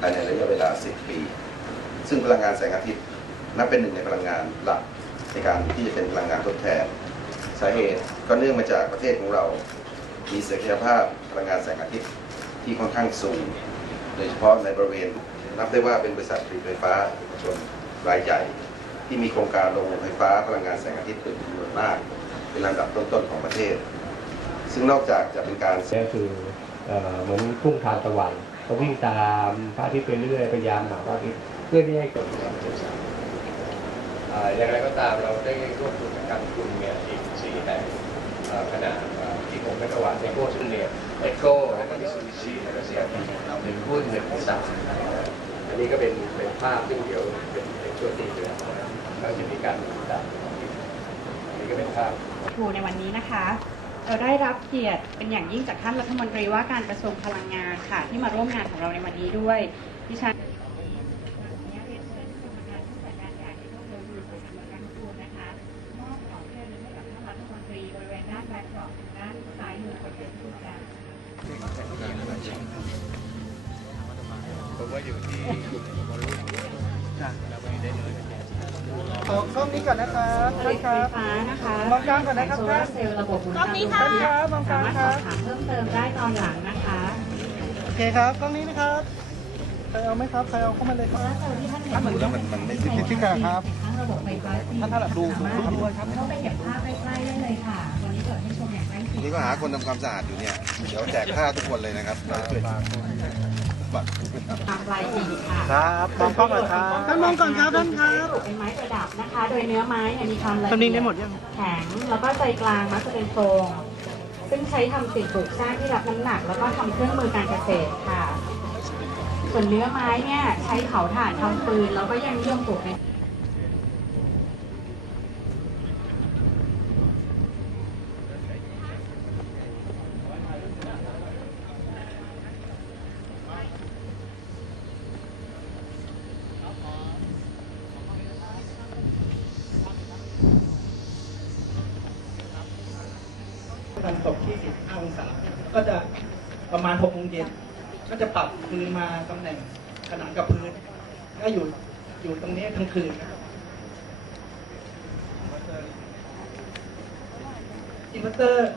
ภายในระยะเวลา 10 ปี ซึ่งพลังงานแสงอาทิตย์นับเป็นหนึ่งในพลังงานหลักในการที่จะเป็นพลังงานทดแทน สาเหตุก็เนื่องมาจากประเทศของเรา มีศักยภาพพลังงานแสงอาทิตย์ที่ค่อนข้างสูง โดยเฉพาะในบริเวณ นับได้ว่าเป็นบริษัทผลิตไฟฟ้าเอกชนรายใหญ่ ที่มีโครงการลงไฟฟ้าพลังงานแสงอาทิตย์เป็นจำนวนมาก เป็นลำดับต้นๆของประเทศ ซึ่งนอกจากจะเป็นการก็คือเอ่อเหมือนพุ่งทานตะวัน ก็วิ่งตามพระอาทิตย์ไปเรื่อยพยายามหาพระอาทิตย์เพื่อที่ให้เกิดความสดใสอ่าอย่างไรก็ตามเราได้ร่วมทุนกับการทุนเนี่ยอีกสี่แห่งอ่าขนาดอ่าที่6เมกะวัตต์ในพวกซึ่งเนี่ยเอ็กโกแล้วก็มิซูบิชิแล้วก็เซียร์หนึ่งหุ้นหนึ่งหุ้นสามอันนี้ก็เป็นเป็นภาพซึ่งเดี๋ยวเป็นเป็นช่วงที่เหลือแล้วจะมีการติดตามอันนี้ก็เป็นภาพครูในวันนี้นะคะ เราได้รับเกียรติเป็นอย่างยิ่งจากท่านรัฐมนตรีว่าการกระทรวงพลังงานค่ะ ที่มาร่วมงานของเราในวันนี้ด้วยดิฉันมอบของที่ระลึกให้กับท่ายมือของผู้การผมว่าอยู่ที่ ล้องนี้ก่อนนะครับผลิตไฟครับฟ้านะคะมองกลางก่อนนะครับโซลาร์เซลล์ระบบหมุนกล้องนี้ค่ะ ครับมองกลางสามารถคสรัอบบถามเพิ่มเติมได้ตอนหลังนะคะโอเคครับกล้องนี้นะครับใครเอาไหมครับใครเอาเข้ามาเลยคโซรับ ลาร์เซลล์ที่ท่านเห็นดูแล้วมันมันไม่ที่ที่กลางครับทั้งระบบไฟฟ้าท่านท่านดูดูดูด้วยครับ เข้าไปเก็บภาพใกล้ๆได้เลยค่ะ วันนี้เปิดให้ชมอย่างใกล้ชิดนี่ก็หาคนทำความสะอาดอยู่เนี่ย เดี๋ยวแจกผ้าทุกคนเลยนะครับเราช่วย บัตรตามปลายปีกค่ะครับมองกล้องก่อนครับท่านมองก่อนครับท่านครับเป็นไม้ประดับนะคะ โดยเนื้อไม้เนี่ยมีความละตอนนี้เอีได้ยหมดดยังแข็งแล้วก็ใจกลางมักจะเป็นโฟมซึ่งใช้ทำสิ่งปลูกสร้างที่รับน้ำหนัก แล้วก็ทำเครื่องมือการเกษตรค่ะ ส่วนเนื้อไม้เนี่ยใช้เผาถ่านทำฟืนแล้วก็ยังนิยมปลูกใน ตกที่ 15 องศา ก็จะประมาณ 6 โมงเย็น ก็จะปรับพื้นมาตำแหน่งขนานกับพื้น ก็อยู่อยู่ตรงนี้ทั้งคืนนะครับอินเวอร์เตอร์